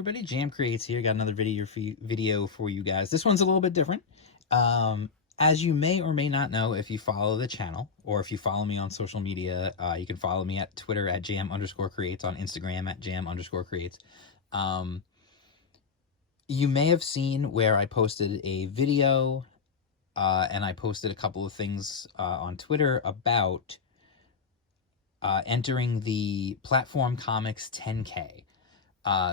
everybody, Jam Creates here. Got another video for you guys. This one's a little bit different. As you may or may not know, if you follow the channel or if you follow me on social media, you can follow me at Twitter at jam_creates, on Instagram at jam_creates. You may have seen where I posted a video and I posted a couple of things on Twitter about entering the Platform Comics 10K.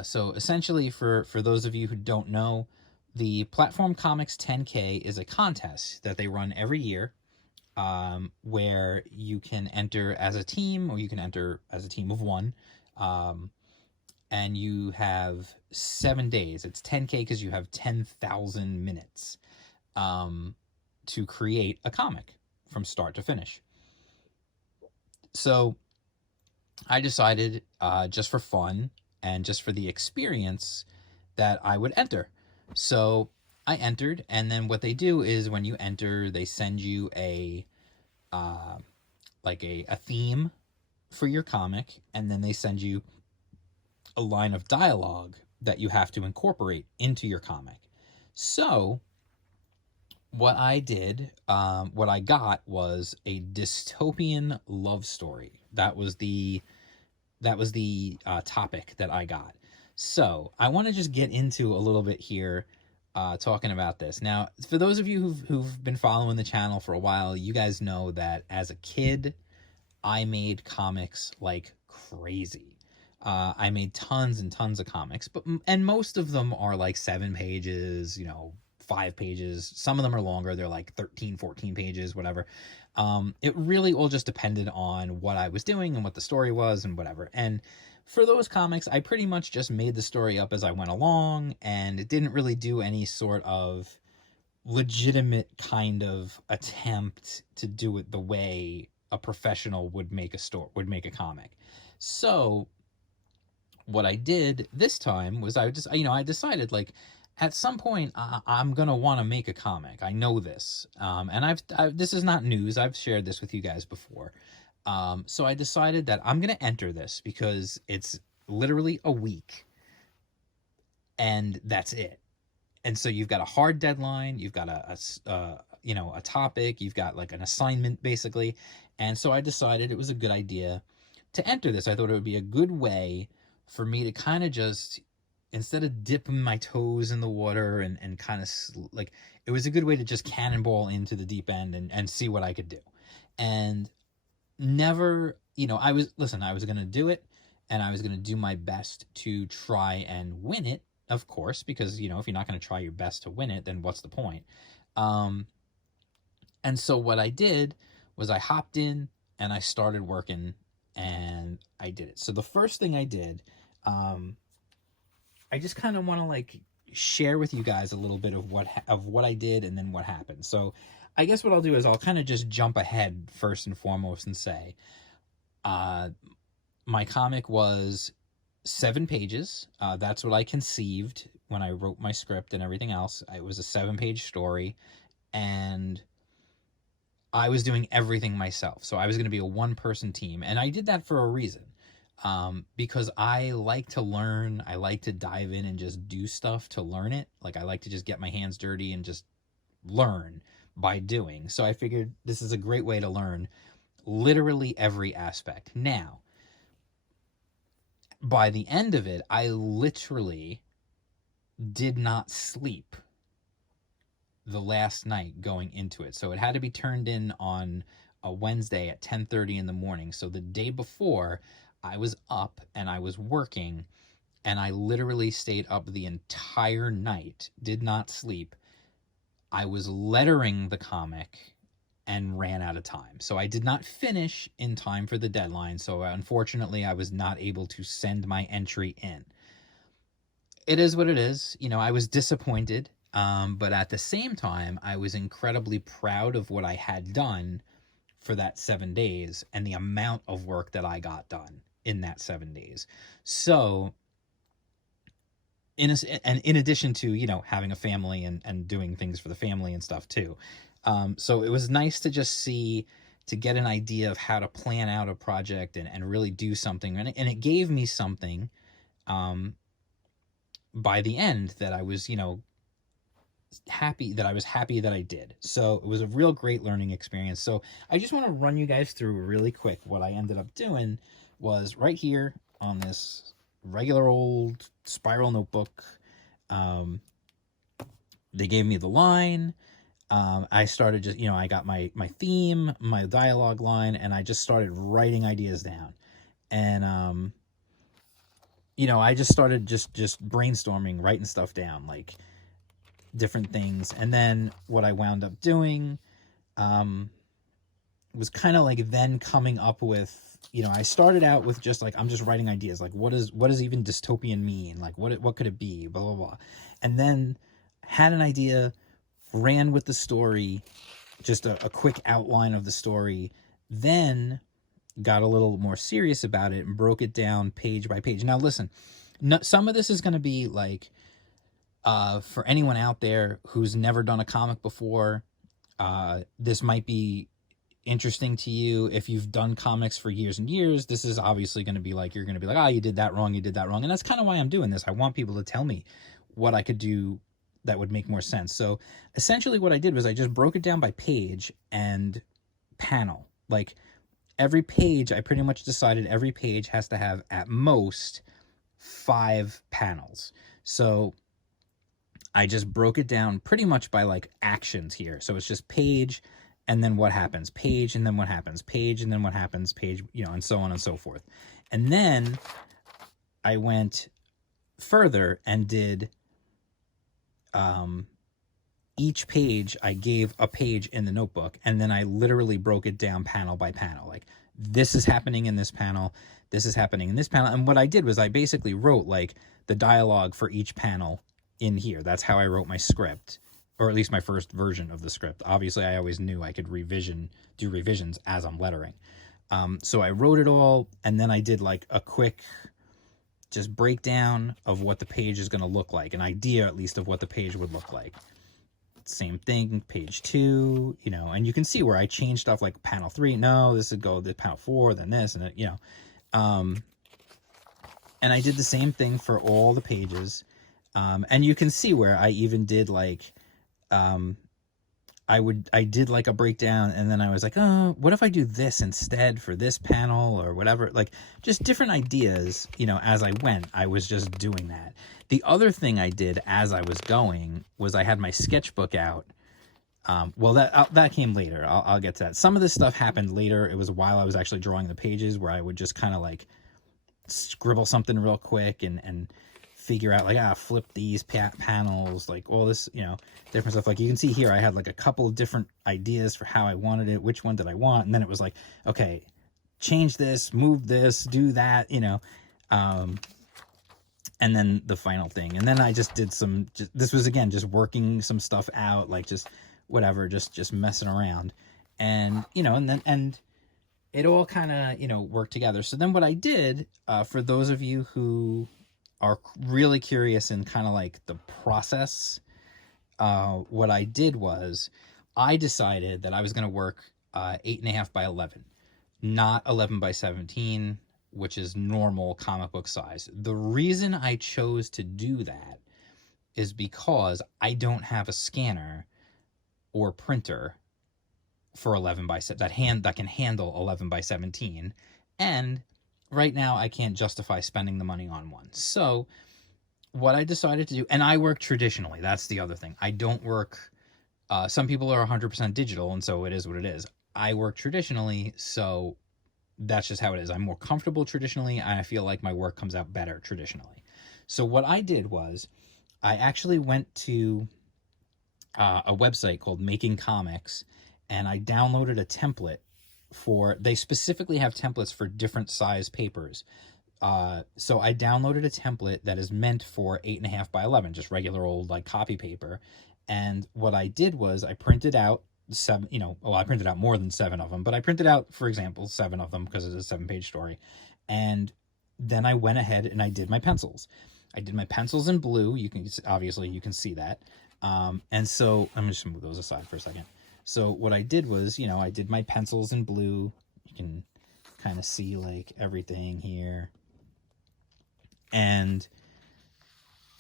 So essentially, for those of you who don't know, the Platform Comics 10K is a contest that they run every year, where you can enter as a team or you can enter as a team of one, and you have 7 days. It's 10K because you have 10,000 minutes to create a comic from start to finish. So I decided, just for fun and just for the experience, that I would enter. So I entered, and then what they do is when you enter, they send you a theme for your comic, and then they send you a line of dialogue that you have to incorporate into your comic. So what I did, what I got was a dystopian love story. That was the topic that I got. So I want to just get into a little bit here, talking about this. Now, for those of you who've been following the channel for a while, you guys know that as a kid, I made comics like crazy. I made tons and tons of comics, and most of them are like 7 pages, 5 pages. Some of them are longer. They're like 13, 14 pages, whatever. It really all just depended on what I was doing and what the story was and whatever. And for those comics, I pretty much just made the story up as I went along, and it didn't really do any sort of legitimate kind of attempt to do it the way a professional would make a comic. So what I did this time was I decided, like, at some point, I'm going to want to make a comic. I know this. And this is not news. I've shared this with you guys before. So I decided that I'm going to enter this because it's literally a week. And that's it. And so you've got a hard deadline. You've got a topic. You've got like an assignment, basically. And so I decided it was a good idea to enter this. I thought it would be a good way for me to kind of just, instead of dipping my toes in the water and kind of like, it was a good way to just cannonball into the deep end and see what I could do. And never, I was going to do it, and I was going to do my best to try and win it, of course, because, if you're not going to try your best to win it, then what's the point? And so what I did was I hopped in and I started working, and I did it. So the first thing I did, I just kind of want to like share with you guys a little bit of what I did and then what happened. So I guess what I'll do is I'll kind of just jump ahead first and foremost and say, my comic was 7 pages. That's what I conceived when I wrote my script and everything else. It was a 7-page story, and I was doing everything myself. So I was going to be a one-person team, and I did that for a reason. Because I like to learn. I like to dive in and just do stuff to learn it. Like, I like to just get my hands dirty and just learn by doing. So I figured this is a great way to learn literally every aspect. Now, by the end of it, I literally did not sleep the last night going into it. So it had to be turned in on a Wednesday at 10:30 in the morning. So the day before, I was up and I was working, and I literally stayed up the entire night, did not sleep. I was lettering the comic and ran out of time. So I did not finish in time for the deadline. So unfortunately, I was not able to send my entry in. It is what it is. I was disappointed, but at the same time, I was incredibly proud of what I had done for that 7 days and the amount of work that I got done in that 7 days. So in addition to, having a family and doing things for the family and stuff too. So it was nice to just to get an idea of how to plan out a project and really do something. And it gave me something by the end that I was, happy that I did. So it was a real great learning experience. So I just want to run you guys through really quick. What I ended up doing was right here on this regular old spiral notebook. They gave me the line. I started just, I got my theme, my dialogue line, and I just started writing ideas down. And I just started just brainstorming, writing stuff down, like different things. And then what I wound up doing was kind of like then coming up with, I started out with just like, I'm just writing ideas, like what does even dystopian mean, like what could it be, blah blah blah. And then had an idea, ran with the story, just a quick outline of the story, then got a little more serious about it and broke it down page by page. Now listen, some of this is going to be like, for anyone out there who's never done a comic before, this might be interesting to you. If you've done comics for years and years, this is obviously going to be like, you're going to be like, oh, you did that wrong. And that's kind of why I'm doing this. I want people to tell me what I could do that would make more sense. So essentially what I did was I just broke it down by page and panel. Like every page, I pretty much decided every page has to have at most 5 panels. So I just broke it down pretty much by like actions here. So it's just page and then what happens, page and then what happens, page and then what happens, page, and so on and so forth. And then I went further and did each page, I gave a page in the notebook, and then I literally broke it down panel by panel. Like, this is happening in this panel, this is happening in this panel. And what I did was I basically wrote like the dialogue for each panel in here. That's how I wrote my script, or at least my first version of the script. Obviously, I always knew I could do revisions as I'm lettering. So I wrote it all, and then I did like a quick just breakdown of what the page is going to look like, an idea at least of what the page would look like. Same thing, page 2, and you can see where I changed stuff like panel 3. No, this would go to panel 4, then this, and it, and I did the same thing for all the pages. And you can see where I even did like, I did like a breakdown, and then I was like, oh, what if I do this instead for this panel or whatever? Like just different ideas, as I went, I was just doing that. The other thing I did as I was going was I had my sketchbook out. Well, that came later. I'll get to that. Some of this stuff happened later. It was while I was actually drawing the pages, where I would just kind of like scribble something real quick and figure out like, flip these panels, like all this, different stuff. Like you can see here, I had like a couple of different ideas for how I wanted it. Which one did I want? And then it was like, okay, change this, move this, do that, and then the final thing. And then I just did this was again, just working some stuff out, like just whatever, just messing around. And, and it all kind of, worked together. So then what I did, for those of you who are really curious in kind of like the process, what I did was I decided that I was going to work 8.5 by 11, not 11 by 17, which is normal comic book size. The reason I chose to do that is because I don't have a scanner or printer for 11 by that can handle 11 by 17, and right now I can't justify spending the money on one. So what I decided to do, and I work traditionally, that's the other thing. I don't work, some people are 100% digital, and so it is what it is. I work traditionally, so that's just how it is. I'm more comfortable traditionally, and I feel like my work comes out better traditionally. So what I did was I actually went to a website called Making Comics, and I downloaded a template they specifically have templates for different size papers. So I downloaded a template that is meant for 8.5 by 11, just regular old like copy paper. And what I did was I printed out 7, I printed out more than 7 of them, but I printed out, for example, 7 of them because it's a 7-page story. And then I went ahead and I did my pencils. I did my pencils in blue. You can see that. And so I'm just gonna move those aside for a second. So what I did was, I did my pencils in blue. You can kind of see like everything here. And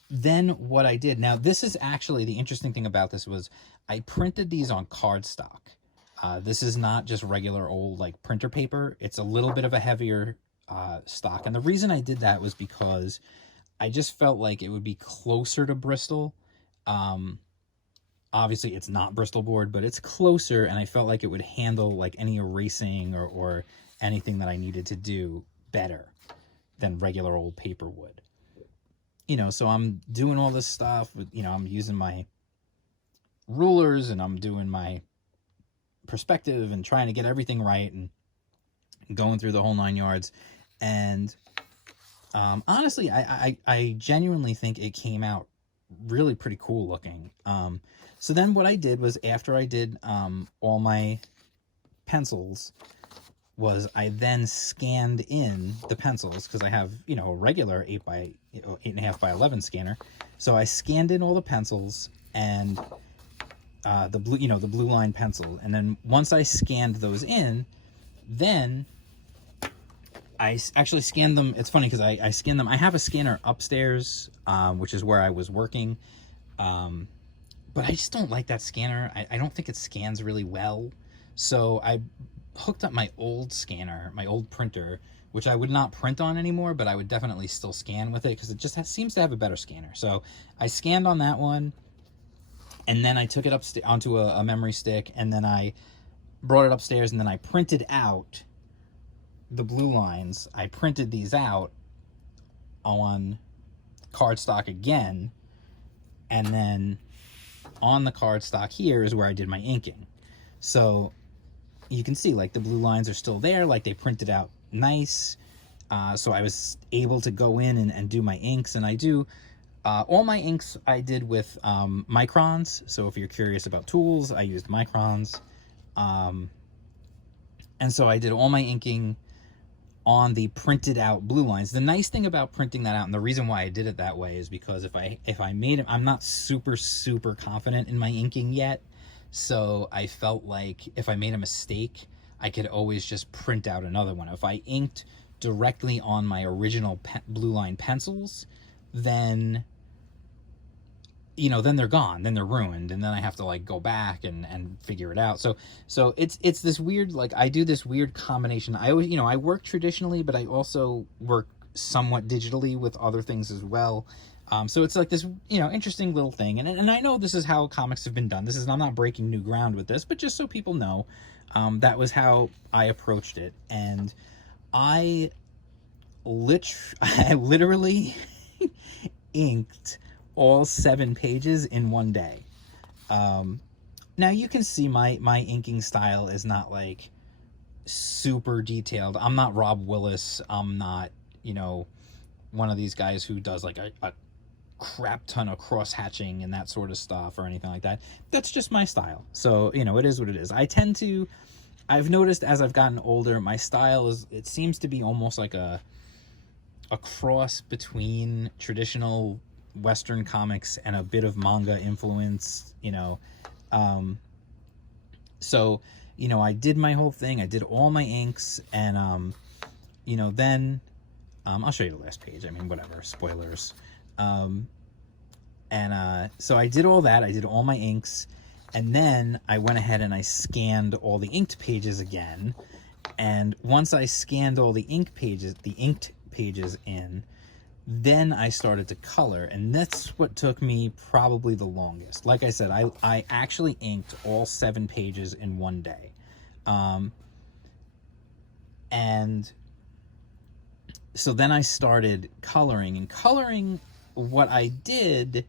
then what I did, now this is actually the interesting thing about this was I printed these on cardstock. This is not just regular old like printer paper. It's a little bit of a heavier stock. And the reason I did that was because I just felt like it would be closer to Bristol. Obviously it's not Bristol board, but it's closer, and I felt like it would handle like any erasing or anything that I needed to do better than regular old paper would. So I'm doing all this stuff with, I'm using my rulers and I'm doing my perspective and trying to get everything right and going through the whole 9 yards. And honestly, I genuinely think it came out really pretty cool looking. So then what I did was, after I did all my pencils, was I then scanned in the pencils, because I have, a regular 8.5 by 11 scanner. So I scanned in all the pencils and the blue line pencil. And then once I scanned those in, then I actually scanned them. It's funny because I scanned them. I have a scanner upstairs, which is where I was working. But I just don't like that scanner. I don't think it scans really well. So I hooked up my old scanner, my old printer, which I would not print on anymore, but I would definitely still scan with it because it just seems to have a better scanner. So I scanned on that one, and then I took it onto a memory stick, and then I brought it upstairs, and then I printed out the blue lines. I printed these out on cardstock again, and then on the cardstock here is where I did my inking. So you can see like the blue lines are still there, like they printed out nice. So I was able to go in and do my inks, and I do all my inks I did with microns. So if you're curious about tools, I used microns. And so I did all my inking on the printed out blue lines. The nice thing about printing that out, and the reason why I did it that way, is because if I made it, I'm not super confident in my inking yet. So I felt like if I made a mistake, I could always just print out another one. If I inked directly on my original blue line pencils, then then they're gone, then they're ruined, and then I have to like go back and figure it out. So it's this weird, like I do this weird combination. I always, I work traditionally, but I also work somewhat digitally with other things as well. So it's like this, interesting little thing. And I know this is how comics have been done. I'm not breaking new ground with this, but just so people know, that was how I approached it. And I literally inked all 7 pages in one day. Now you can see my inking style is not like super detailed. I'm not Rob Willis. I'm not, one of these guys who does like a crap ton of cross hatching and that sort of stuff or anything like that. That's just my style. So, it is what it is. I've noticed as I've gotten older, my style it seems to be almost like a cross between traditional Western comics and a bit of manga influence, so, I did my whole thing. I did all my inks, and, then, I'll show you the last page. I mean, whatever, spoilers. So I did all that. I did all my inks, and then I went ahead and I scanned all the inked pages again. And once I scanned all the inked pages in, then I started to color, and that's what took me probably the longest. Like I said, I actually inked all 7 pages in one day. And so then I started coloring, and coloring, what I did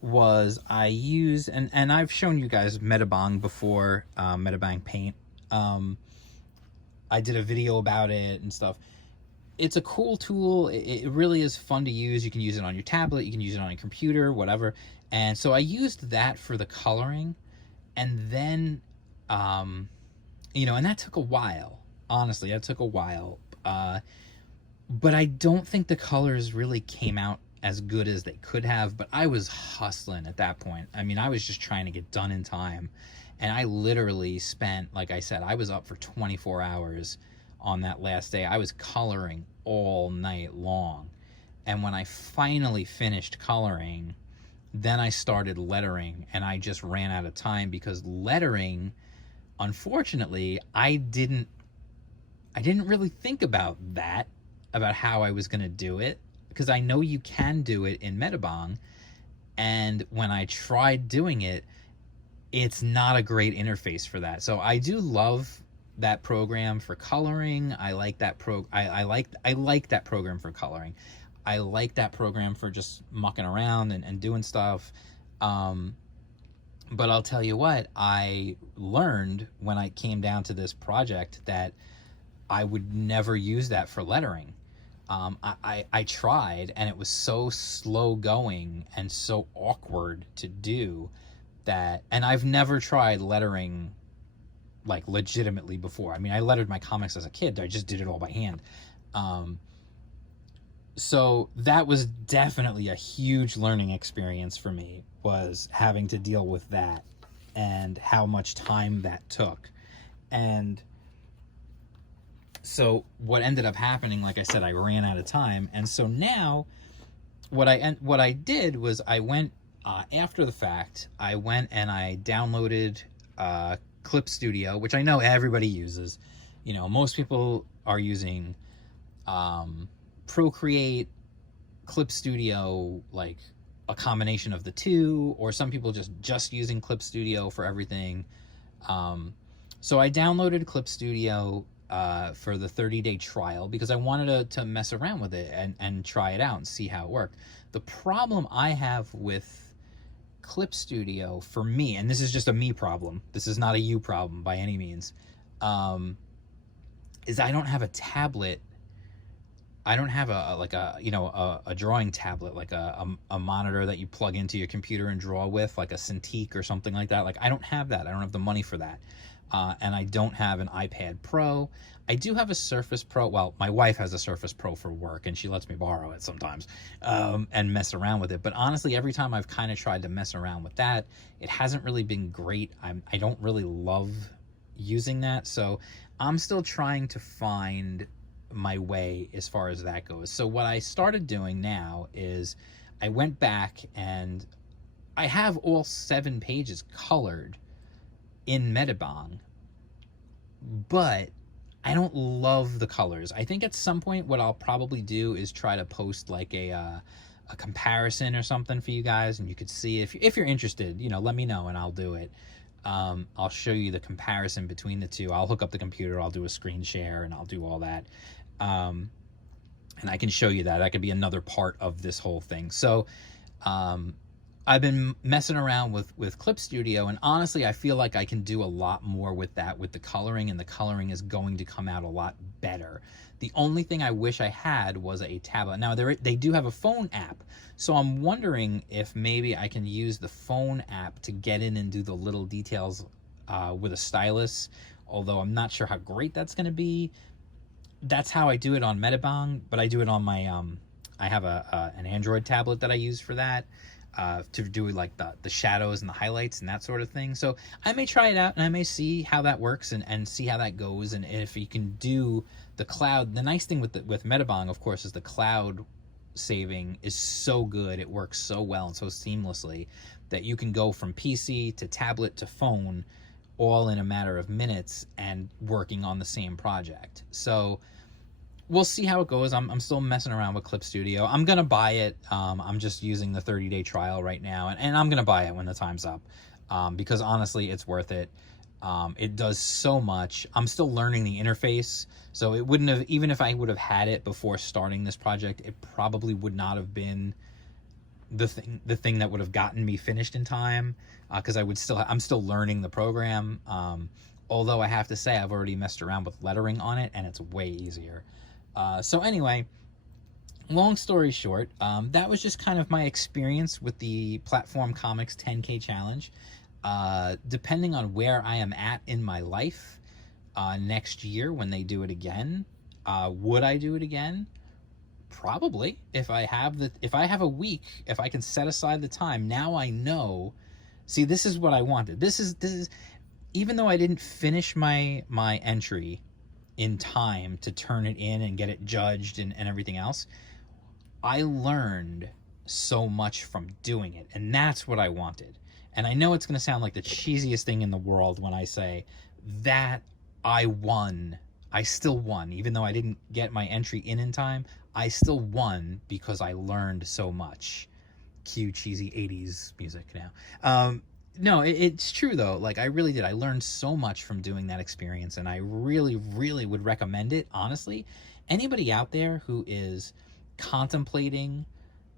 was I used, and I've shown you guys Metabang before, Metabang paint. I did a video about it and stuff. It's a cool tool. It really is fun to use. You can use it on your tablet, you can use it on a computer, whatever. And so I used that for the coloring, and then, and that took a while. Honestly, that took a while. But I don't think the colors really came out as good as they could have, but I was hustling at that point. I mean, I was just trying to get done in time. And I literally spent, like I said, I was up for 24 hours on that last day. I was coloring all night long. And when I finally finished coloring, then I started lettering, and I just ran out of time because lettering, unfortunately, I didn't really think about that, about how I was going to do it, because I know you can do it in Metabang, and when I tried doing it, it's not a great interface for that. So I do love that program for coloring. I like that I like that program for coloring. I like that program for just mucking around and doing stuff. But I'll tell you what, I learned when I came down to this project that I would never use that for lettering. I tried, and it was so slow going and so awkward to do that, and I've never tried lettering like legitimately before. I mean, I lettered my comics as a kid. I just did it all by hand. So that was definitely a huge learning experience for me, was having to deal with that and how much time that took. And so what ended up happening, like I said, I ran out of time. And so now what I did was I went, after the fact, I went and I downloaded Clip Studio, which I know everybody uses. You know, most people are using Procreate, Clip Studio, like a combination of the two, or some people just using Clip Studio for everything. So I downloaded Clip Studio for the 30-day trial because I wanted to mess around with it and try it out and see how it worked. The problem I have with Clip Studio, for me, and this is just a me problem, this is not a you problem by any means, is I don't have a tablet. I don't have a drawing tablet, like a monitor that you plug into your computer and draw with, like a Cintiq or something like that. Like, I don't have that. I don't have the money for that. And I don't have an iPad Pro. I do have a Surface Pro. Well, my wife has a Surface Pro for work, and she lets me borrow it sometimes and mess around with it. But honestly, every time I've kind of tried to mess around with that, it hasn't really been great. I don't really love using that. So I'm still trying to find my way as far as that goes. So what I started doing now is I went back and I have all 7 pages colored in Metabang, but I don't love the colors. I think at some point what I'll probably do is try to post like a comparison or something for you guys, and you could see if you're interested, you know, let me know and I'll do it. I'll show you the comparison between the two. I'll hook up the computer, I'll do a screen share, and I'll do all that. And I can show you that. That could be another part of this whole thing. So I've been messing around with Clip Studio, and honestly, I feel like I can do a lot more with that, with the coloring, and the coloring is going to come out a lot better. The only thing I wish I had was a tablet. Now, they do have a phone app, so I'm wondering if maybe I can use the phone app to get in and do the little details with a stylus, although I'm not sure how great that's going to be. That's how I do it on Metabang, but I do it on my, I have an Android tablet that I use for that. To do like the shadows and the highlights and that sort of thing. So I may try it out and I may see how that works and see how that goes. And if you can do the cloud, the nice thing with Metabang, of course, is the cloud saving is so good. It works so well and so seamlessly that you can go from PC to tablet to phone all in a matter of minutes and working on the same project. So we'll see how it goes. I'm still messing around with Clip Studio. I'm going to buy it. I'm just using the 30-day trial right now, and I'm going to buy it when the time's up because honestly, it's worth it. It does so much. I'm still learning the interface, so it wouldn't have, even if I would have had it before starting this project, it probably would not have been the thing that would have gotten me finished in time because I'm still learning the program. Although I have to say I've already messed around with lettering on it, and it's way easier. So anyway, long story short, that was just kind of my experience with the Platform Comics 10K Challenge. Depending on where I am at in my life next year when they do it again, would I do it again? Probably. If I have a week, if I can set aside the time, now I know. See, this is what I wanted. This is even though I didn't finish my entry in time to turn it in and get it judged and everything else, I learned so much from doing it, and that's what I wanted. And I know it's going to sound like the cheesiest thing in the world when I say that I won. I still won, even though I didn't get my entry in time. I still won because I learned so much. Cue cheesy 80s music now. No, it's true though. Like, I really did. I learned so much from doing that experience, and I really, really would recommend it. Honestly, anybody out there who is contemplating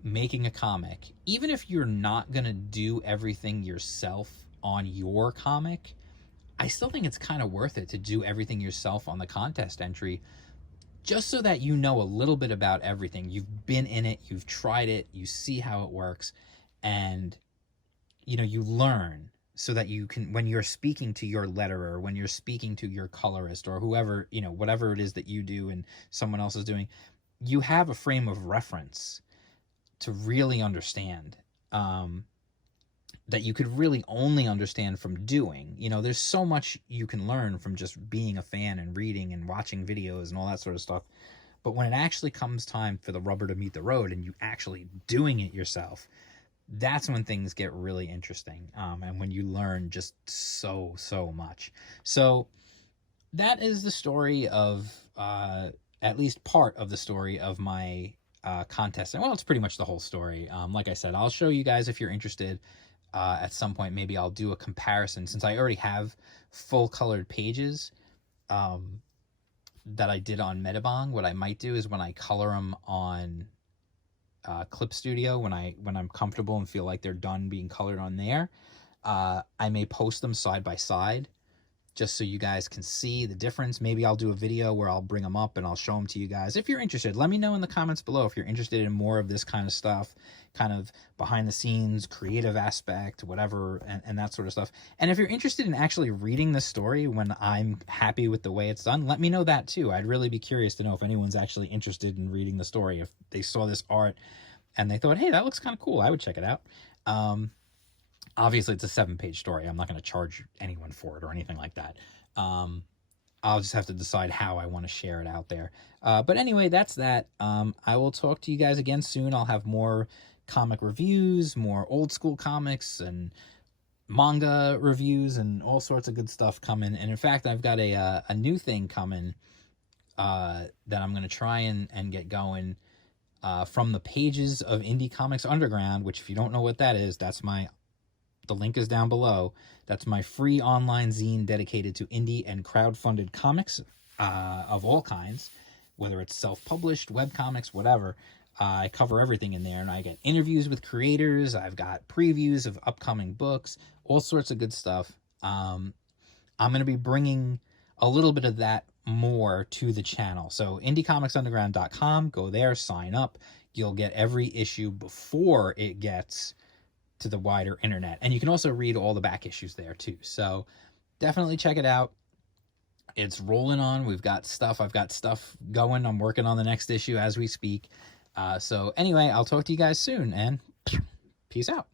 making a comic, even if you're not gonna do everything yourself on your comic, I still think it's kind of worth it to do everything yourself on the contest entry, just so that you know a little bit about everything. You've been in it, you've tried it, you see how it works, and you learn, so that you can, when you're speaking to your letterer, when you're speaking to your colorist, or whoever, whatever it is that you do and someone else is doing, you have a frame of reference to really understand, that you could really only understand from doing. There's so much you can learn from just being a fan and reading and watching videos and all that sort of stuff. But when it actually comes time for the rubber to meet the road and you actually doing it yourself, that's when things get really interesting, and when you learn just so much. So that is the story of, at least part of the story of my contest. And well, it's pretty much the whole story. Like I said, I'll show you guys if you're interested. At some point, maybe I'll do a comparison, since I already have full colored pages that I did on Metabong. What I might do is, when I color them on Clip Studio, when I'm comfortable and feel like they're done being colored on there, I may post them side by side, just so you guys can see the difference. Maybe I'll do a video where I'll bring them up and I'll show them to you guys. If you're interested, let me know in the comments below if you're interested in more of this kind of stuff, kind of behind the scenes, creative aspect, whatever, and that sort of stuff. And if you're interested in actually reading the story when I'm happy with the way it's done, let me know that too. I'd really be curious to know if anyone's actually interested in reading the story. If they saw this art and they thought, hey, that looks kind of cool, I would check it out. Obviously, it's a 7-page story. I'm not going to charge anyone for it or anything like that. I'll just have to decide how I want to share it out there. But anyway, that's that. I will talk to you guys again soon. I'll have more comic reviews, more old school comics and manga reviews, and all sorts of good stuff coming. And in fact, I've got a new thing coming that I'm going to try and get going from the pages of Indie Comics Underground, which, if you don't know what that is, the link is down below. That's my free online zine dedicated to indie and crowdfunded comics of all kinds, whether it's self-published, webcomics, whatever. I cover everything in there, and I get interviews with creators. I've got previews of upcoming books, all sorts of good stuff. I'm going to be bringing a little bit of that more to the channel. So indiecomics.underground.com, go there, sign up. You'll get every issue before it gets to the wider internet, and you can also read all the back issues there too. So definitely check it out. It's rolling on. I've got stuff going. I'm working on the next issue as we speak. So anyway, I'll talk to you guys soon, and peace out.